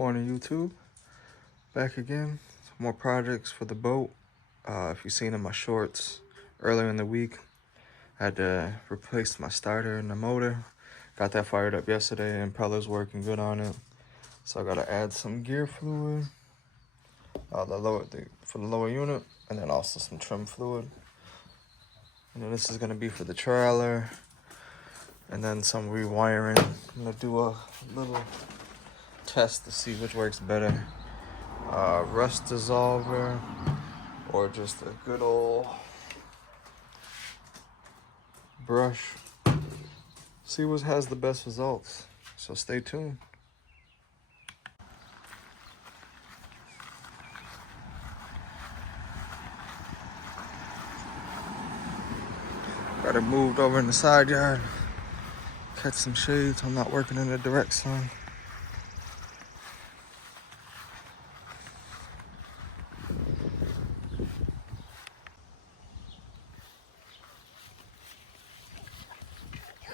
Morning YouTube, back again. Some more projects for the boat. If you've seen in my shorts earlier in the week, I had to replace my starter and the motor. Got that fired up yesterday and propeller's working good on it. So I gotta add some gear fluid for the lower unit, and then also some trim fluid. And then this is gonna be for the trailer, and then some rewiring. I'm gonna do a little test to see which works better, rust dissolver or just a good old brush. See what has the best results, so stay tuned. Got it moved over in the side yard, catch some shades. I'm not working in the direct sun.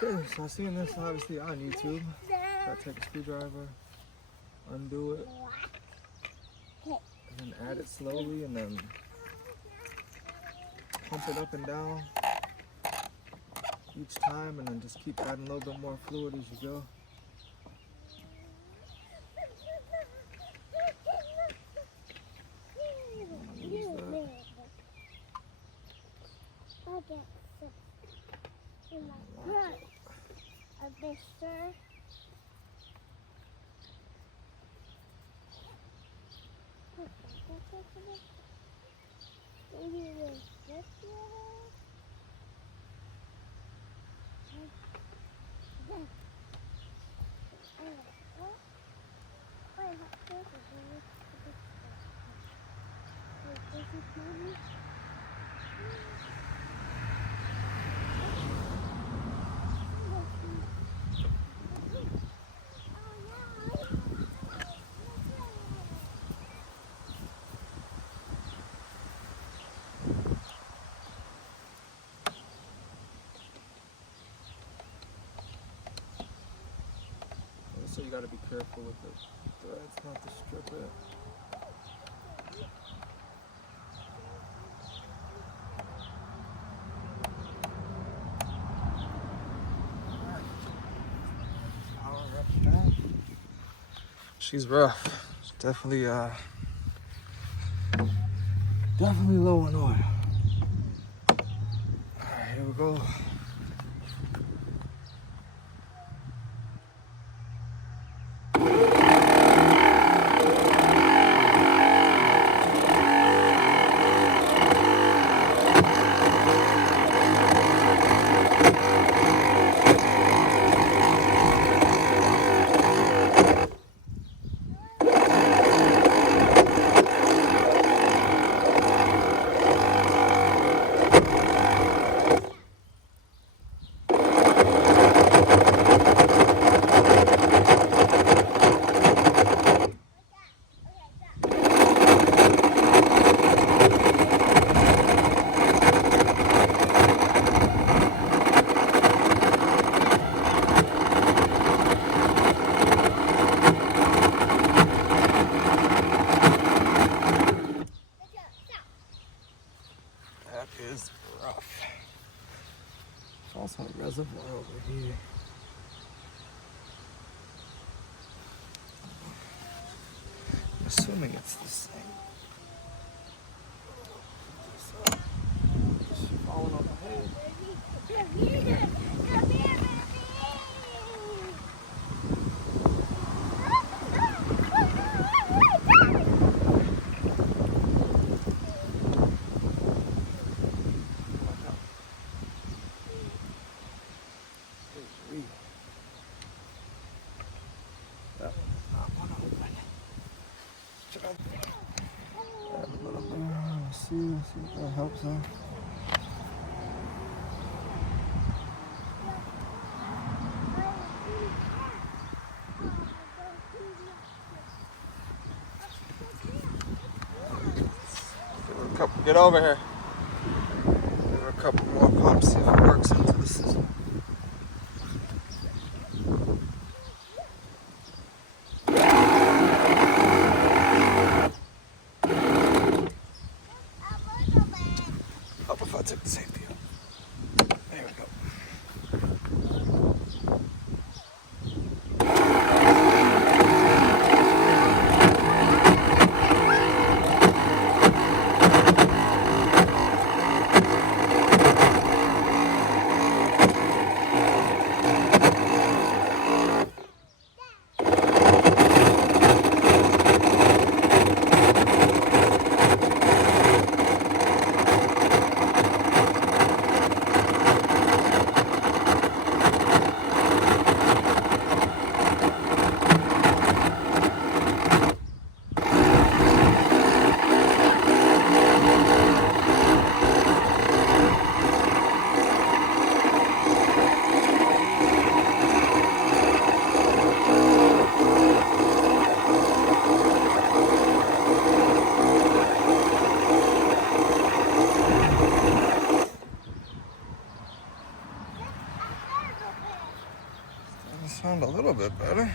Okay, so I seen this obviously on YouTube. Gotta take a screwdriver, undo it, and then add it slowly, and then pump it up and down each time, and then just keep adding a little bit more fluid as you go. So you gotta be careful with the threads not to strip it. She's rough. She's definitely low in oil. Alright, here we go. Is rough. There's also a reservoir over here. I'm assuming it's the same. Just falling on my head. See if that helps out. Get over here. Give her a couple more pumps, see if it works into the system. took the safety out. There we go. Sound a little bit better.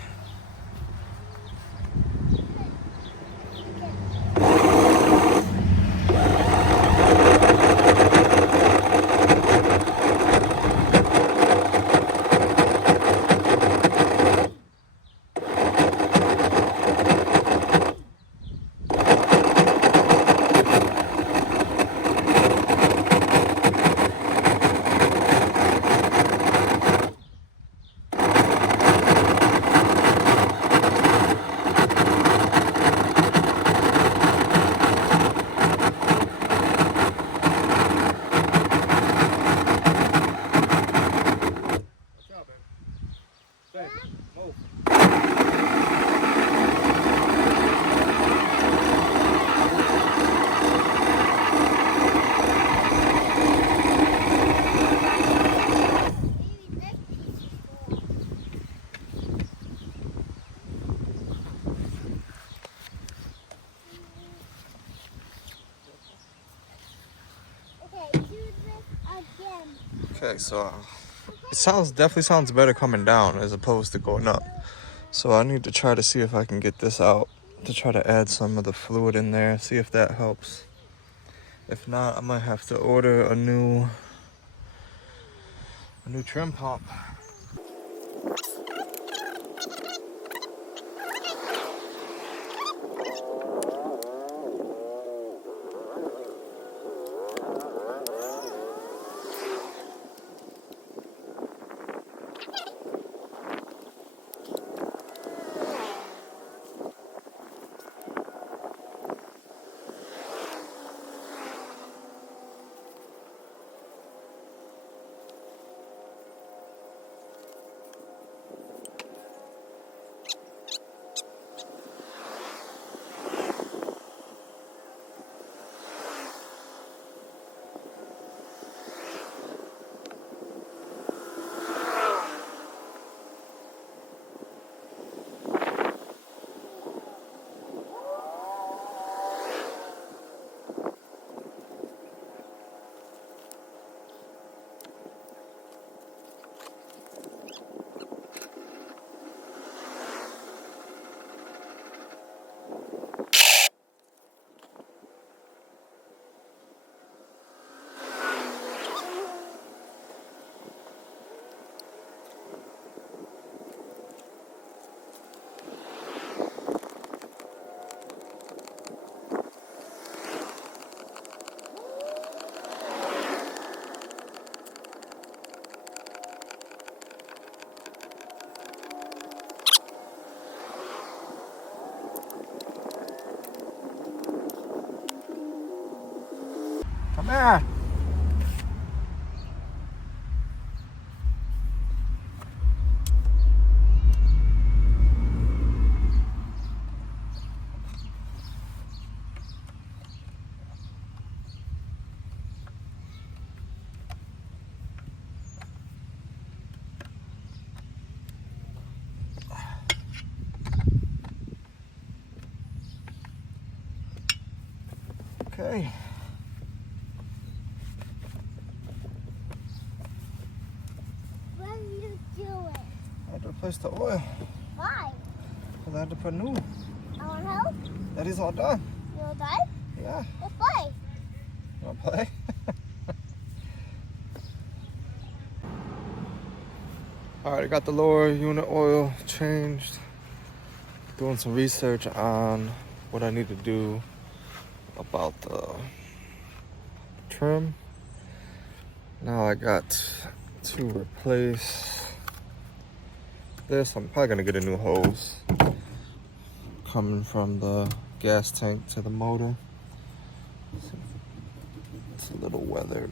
Okay, so it definitely sounds better coming down as opposed to going up. So I need to try to see if I can get this out to try to add some of the fluid in there, see if that helps. If not, I might have to order a new trim pump. Come here. Okay. What are you doing? I had to replace the oil. Why? Because I had to put new. I want help. That is all done. You're done? Yeah. Let's play. You want to play? All right, I got the lower unit oil changed. Doing some research on what I need to do about the trim. Now I got to replace this. I'm probably gonna get a new hose coming from the gas tank to the motor. It's a little weathered.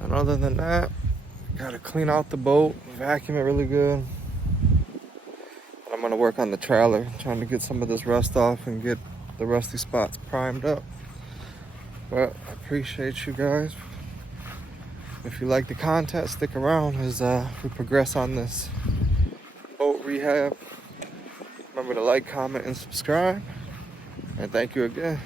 And other than that, gotta clean out the boat, vacuum it really good. I'm gonna work on the trailer, trying to get some of this rust off and get the rusty spots primed up. But I appreciate you guys. If you like the content, stick around as we progress on this boat rehab. Remember to like, comment, and subscribe. And thank you again.